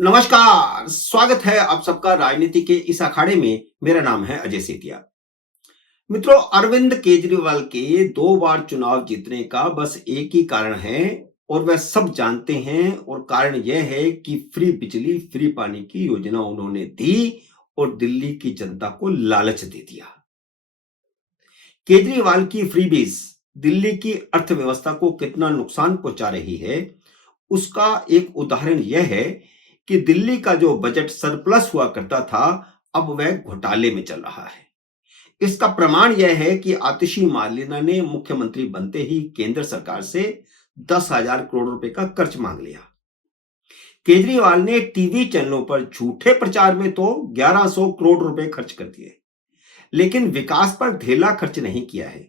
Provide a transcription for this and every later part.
नमस्कार, स्वागत है आप सबका राजनीति के इस अखाड़े में। मेरा नाम है अजय सेठिया। मित्रों, अरविंद केजरीवाल के 2 बार चुनाव जीतने का बस एक ही कारण है और वह सब जानते हैं। और कारण यह है कि फ्री बिजली, फ्री पानी की योजना उन्होंने दी और दिल्ली की जनता को लालच दे दिया। केजरीवाल की फ्रीबीज दिल्ली की अर्थव्यवस्था को कितना नुकसान पहुंचा रही है, उसका एक उदाहरण यह है कि दिल्ली का जो बजट सरप्लस हुआ करता था, अब वह घोटाले में चल रहा है। इसका प्रमाण यह है कि आतिशी मार्लेना ने मुख्यमंत्री बनते ही केंद्र सरकार से 10,000 करोड़ रुपए का कर्ज मांग लिया। केजरीवाल ने टीवी चैनलों पर झूठे प्रचार में तो 1100 करोड़ रुपए खर्च कर दिए, लेकिन विकास पर ढेला खर्च नहीं किया है।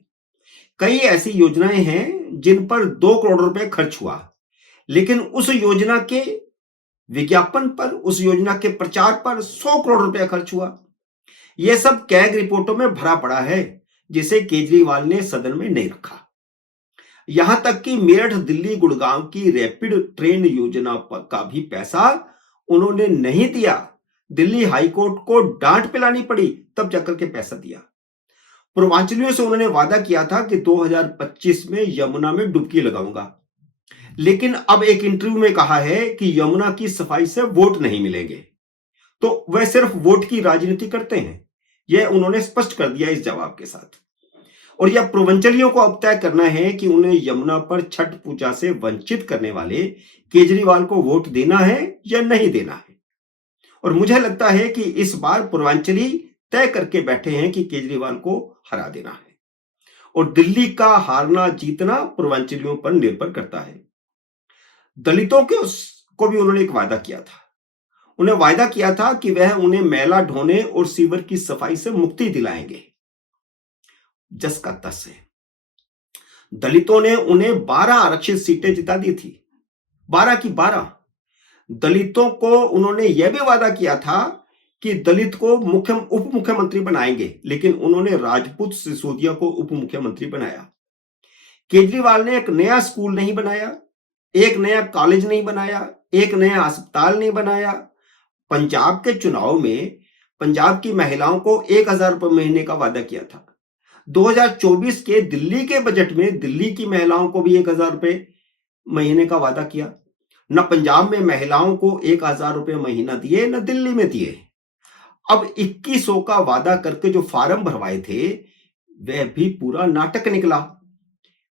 कई ऐसी योजनाएं हैं जिन पर 2 करोड़ रुपए खर्च हुआ, लेकिन उस योजना के विज्ञापन पर, उस योजना के प्रचार पर 100 करोड़ रुपया खर्च हुआ। यह सब कैग रिपोर्टों में भरा पड़ा है, जिसे केजरीवाल ने सदन में नहीं रखा। यहां तक कि मेरठ दिल्ली गुड़गांव की रैपिड ट्रेन योजना का भी पैसा उन्होंने नहीं दिया। दिल्ली हाईकोर्ट को डांट पिलानी पड़ी, तब जाकर के पैसा दिया। पूर्वांचलियों से उन्होंने वादा किया था कि 2025 में यमुना में डुबकी लगाऊंगा, लेकिन अब एक इंटरव्यू में कहा है कि यमुना की सफाई से वोट नहीं मिलेंगे। तो वह सिर्फ वोट की राजनीति करते हैं, यह उन्होंने स्पष्ट कर दिया इस जवाब के साथ। और यह पूर्वांचलियों को अब तय करना है कि उन्हें यमुना पर छठ पूजा से वंचित करने वाले केजरीवाल को वोट देना है या नहीं देना है। और मुझे लगता है कि इस बार पूर्वांचली तय करके बैठे हैं कि केजरीवाल को हरा देना है। और दिल्ली का हारना जीतना पूर्वांचलियों पर निर्भर करता है। दलितों के को भी उन्होंने एक वादा किया था। उन्हें वायदा किया था कि वह उन्हें मैला ढोने और सीवर की सफाई से मुक्ति दिलाएंगे। जस का तस है। दलितों ने उन्हें 12 आरक्षित सीटें जिता दी थी, 12 की 12। दलितों को उन्होंने यह भी वादा किया था कि दलित को उप मुख्यमंत्री बनाएंगे, लेकिन उन्होंने राजपूत सिसोदिया को उप मुख्यमंत्री बनाया। केजरीवाल ने एक नया स्कूल नहीं बनाया, एक नया कॉलेज नहीं बनाया, एक नया अस्पताल नहीं बनाया। पंजाब के चुनाव में पंजाब की महिलाओं को 1,000 रुपए महीने का वादा किया था। 2024 के दिल्ली के बजट में दिल्ली की महिलाओं को भी 1,000 रुपए महीने का वादा किया। न पंजाब में महिलाओं को 1,000 रुपए महीना दिए, न दिल्ली में दिए। अब 2100 का वादा करके जो फार्म भरवाए थे, वह भी पूरा नाटक निकला।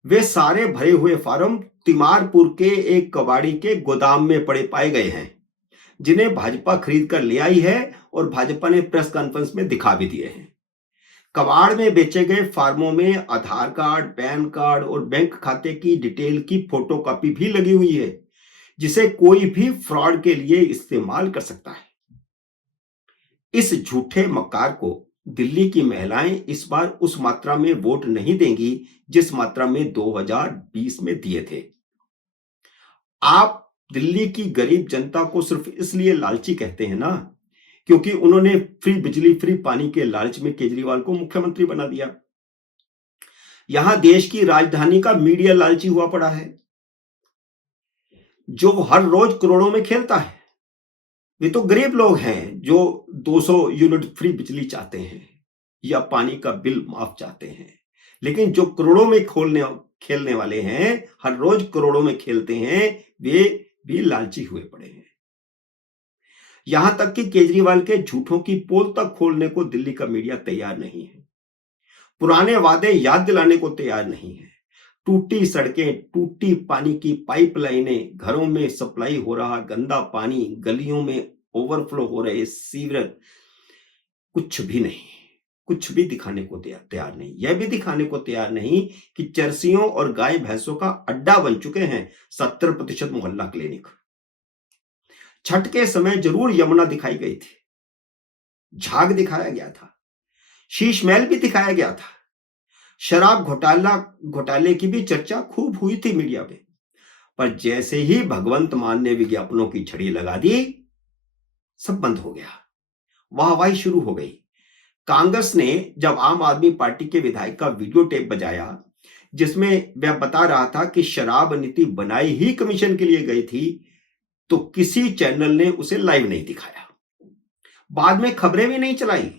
वे सारे भरे हुए फार्म तिमारपुर के एक कबाड़ी के गोदाम में पड़े पाए गए हैं, जिन्हें भाजपा खरीद कर ले आई है और भाजपा ने प्रेस कॉन्फ्रेंस में दिखा भी दिए हैं। कबाड़ में बेचे गए फार्मों में आधार कार्ड, पैन कार्ड और बैंक खाते की डिटेल की फोटोकॉपी भी लगी हुई है, जिसे कोई भी फ्रॉड के लिए इस्तेमाल कर सकता है। इस झूठे मक्कार को दिल्ली की महिलाएं इस बार उस मात्रा में वोट नहीं देंगी जिस मात्रा में 2020 में दिए थे। आप दिल्ली की गरीब जनता को सिर्फ इसलिए लालची कहते हैं ना, क्योंकि उन्होंने फ्री बिजली, फ्री पानी के लालच में केजरीवाल को मुख्यमंत्री बना दिया। यहां देश की राजधानी का मीडिया लालची हुआ पड़ा है, जो हर रोज करोड़ों में खेलता है। वे तो गरीब लोग हैं जो 200 यूनिट फ्री बिजली चाहते हैं या पानी का बिल माफ चाहते हैं, लेकिन जो करोड़ों में खेलने वाले हैं, हर रोज करोड़ों में खेलते हैं, वे भी लालची हुए पड़े हैं। यहां तक कि केजरीवाल के झूठों की पोल तक खोलने को दिल्ली का मीडिया तैयार नहीं है। पुराने वादे याद दिलाने को तैयार नहीं है। टूटी सड़कें, टूटी पानी की पाइपलाइनें, घरों में सप्लाई हो रहा गंदा पानी, गलियों में ओवरफ्लो हो रहे सीवर, कुछ भी नहीं, कुछ भी दिखाने को तैयार नहीं। यह भी दिखाने को तैयार नहीं कि चरसियों और गाय भैंसों का अड्डा बन चुके हैं 70% मोहल्ला क्लिनिक। छठ के समय जरूर यमुना दिखाई गई थी, झाग दिखाया गया था, शीश महल भी दिखाया गया था, शराब घोटाले की भी चर्चा खूब हुई थी मीडिया पे। पर जैसे ही भगवंत मान ने विज्ञापनों की छड़ी लगा दी, सब बंद हो गया, वाहवाही शुरू हो गई। कांग्रेस ने जब आम आदमी पार्टी के विधायक का वीडियो टेप बजाया, जिसमें वह बता रहा था कि शराब नीति बनाई ही कमीशन के लिए गई थी, तो किसी चैनल ने उसे लाइव नहीं दिखाया, बाद में खबरें भी नहीं चलाई,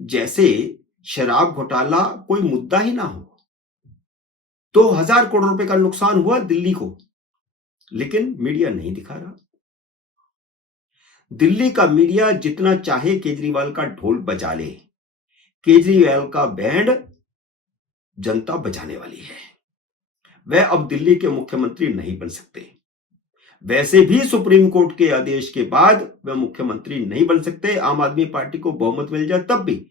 जैसे शराब घोटाला कोई मुद्दा ही ना हो। 2000 करोड़ रुपए का नुकसान हुआ दिल्ली को, लेकिन मीडिया नहीं दिखा रहा। दिल्ली का मीडिया जितना चाहे केजरीवाल का ढोल बजा ले, केजरीवाल का बैंड जनता बजाने वाली है। वह अब दिल्ली के मुख्यमंत्री नहीं बन सकते। वैसे भी सुप्रीम कोर्ट के आदेश के बाद वह मुख्यमंत्री नहीं बन सकते। आम आदमी पार्टी को बहुमत मिल जाए तब भी,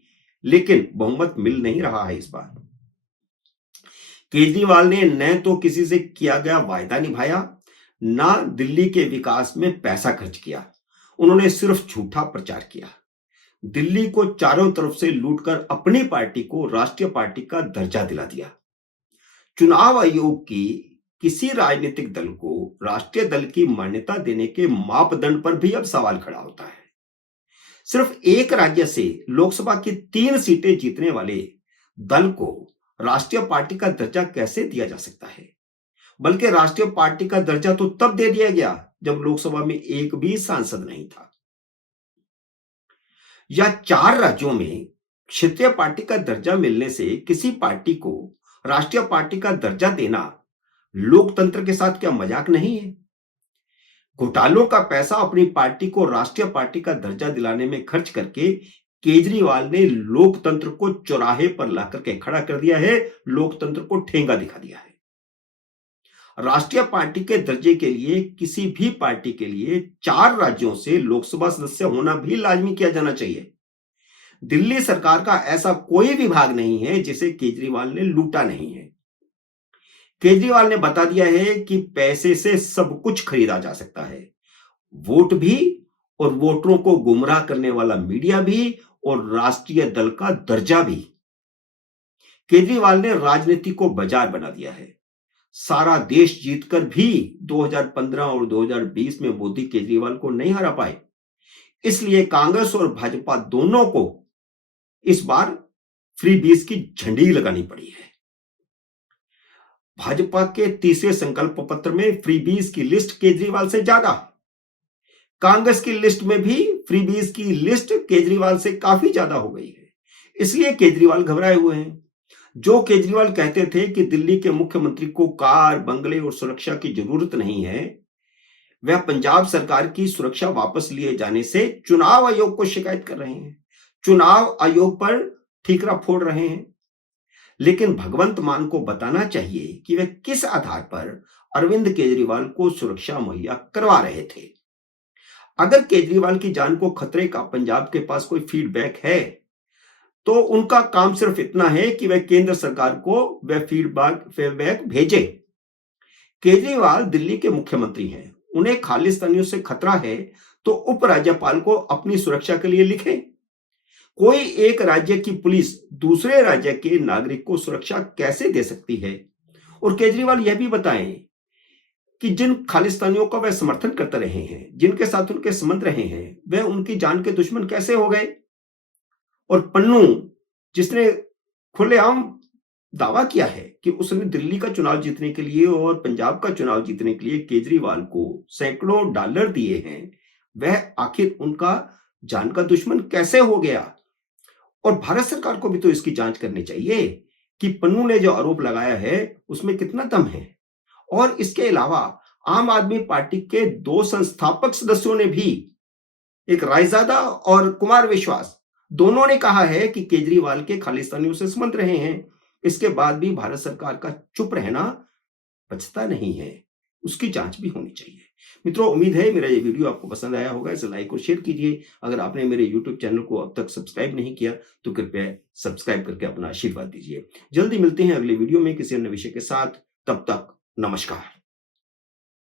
लेकिन बहुमत मिल नहीं रहा है इस बार। केजरीवाल ने न तो किसी से किया गया वायदा निभाया, ना दिल्ली के विकास में पैसा खर्च किया। उन्होंने सिर्फ झूठा प्रचार किया, दिल्ली को चारों तरफ से लूटकर अपनी पार्टी को राष्ट्रीय पार्टी का दर्जा दिला दिया। चुनाव आयोग की किसी राजनीतिक दल को राष्ट्रीय दल की मान्यता देने के मापदंड पर भी अब सवाल खड़ा होता है। सिर्फ एक राज्य से लोकसभा की 3 सीटें जीतने वाले दल को राष्ट्रीय पार्टी का दर्जा कैसे दिया जा सकता है? बल्कि राष्ट्रीय पार्टी का दर्जा तो तब दे दिया गया जब लोकसभा में एक भी सांसद नहीं था। या 4 राज्यों में क्षेत्रीय पार्टी का दर्जा मिलने से किसी पार्टी को राष्ट्रीय पार्टी का दर्जा देना लोकतंत्र के साथ क्या मजाक नहीं है? घोटालों का पैसा अपनी पार्टी को राष्ट्रीय पार्टी का दर्जा दिलाने में खर्च करके केजरीवाल ने लोकतंत्र को चौराहे पर लाकर के खड़ा कर दिया है, लोकतंत्र को ठेंगा दिखा दिया है। राष्ट्रीय पार्टी के दर्जे के लिए किसी भी पार्टी के लिए 4 राज्यों से लोकसभा सदस्य होना भी लाजमी किया जाना चाहिए। दिल्ली सरकार का ऐसा कोई विभाग नहीं है जिसे केजरीवाल ने लूटा नहीं है। केजरीवाल ने बता दिया है कि पैसे से सब कुछ खरीदा जा सकता है, वोट भी, और वोटरों को गुमराह करने वाला मीडिया भी, और राष्ट्रीय दल का दर्जा भी। केजरीवाल ने राजनीति को बाजार बना दिया है। सारा देश जीतकर भी 2015 और 2020 में मोदी केजरीवाल को नहीं हरा पाए। इसलिए कांग्रेस और भाजपा दोनों को इस बार फ्री बीज की झंडी लगानी पड़ी है। भाजपा के तीसरे संकल्प पत्र में फ्री बीज की लिस्ट केजरीवाल से ज्यादा, कांग्रेस की लिस्ट में भी फ्री बीज की लिस्ट केजरीवाल से काफी ज्यादा हो गई है। इसलिए केजरीवाल घबराए हुए हैं। जो केजरीवाल कहते थे कि दिल्ली के मुख्यमंत्री को कार, बंगले और सुरक्षा की जरूरत नहीं है, वह पंजाब सरकार की सुरक्षा वापस लिए जाने से चुनाव आयोग को शिकायत कर रहे हैं, चुनाव आयोग पर ठीकरा फोड़ रहे हैं। लेकिन भगवंत मान को बताना चाहिए कि वे किस आधार पर अरविंद केजरीवाल को सुरक्षा मुहैया करवा रहे थे। अगर केजरीवाल की जान को खतरे का पंजाब के पास कोई फीडबैक है, तो उनका काम सिर्फ इतना है कि वह केंद्र सरकार को वह फीडबैक भेजे। केजरीवाल दिल्ली के मुख्यमंत्री हैं, उन्हें खालिस्तानियों से खतरा है तो उपराज्यपाल को अपनी सुरक्षा के लिए लिखें। कोई एक राज्य की पुलिस दूसरे राज्य के नागरिक को सुरक्षा कैसे दे सकती है? और केजरीवाल यह भी बताएं कि जिन खालिस्तानियों का वह समर्थन करते रहे हैं, जिनके साथ उनके संबंध रहे हैं, वह उनकी जान के दुश्मन कैसे हो गए? और पन्नू, जिसने खुलेआम दावा किया है कि उसने दिल्ली का चुनाव जीतने के लिए और पंजाब का चुनाव जीतने के लिए केजरीवाल को सैकड़ों डॉलर दिए हैं, वह आखिर उनका जान का दुश्मन कैसे हो गया? और भारत सरकार को भी तो इसकी जांच करनी चाहिए कि पन्नू ने जो आरोप लगाया है उसमें कितना दम है। और इसके अलावा आम आदमी पार्टी के 2 संस्थापक सदस्यों ने भी, एक रायजादा और कुमार विश्वास, दोनों ने कहा है कि केजरीवाल के खालिस्तानियों से संबंध रहे हैं। इसके बाद भी भारत सरकार का चुप रहना बचता नहीं है, उसकी जांच भी होनी चाहिए। मित्रों, उम्मीद है मेरा ये वीडियो आपको पसंद आया होगा। इसे लाइक और शेयर कीजिए। अगर आपने मेरे यूट्यूब चैनल को अब तक सब्सक्राइब नहीं किया तो कृपया सब्सक्राइब करके अपना आशीर्वाद दीजिए। जल्दी मिलते हैं अगले वीडियो में किसी अन्य विषय के साथ। तब तक नमस्कार।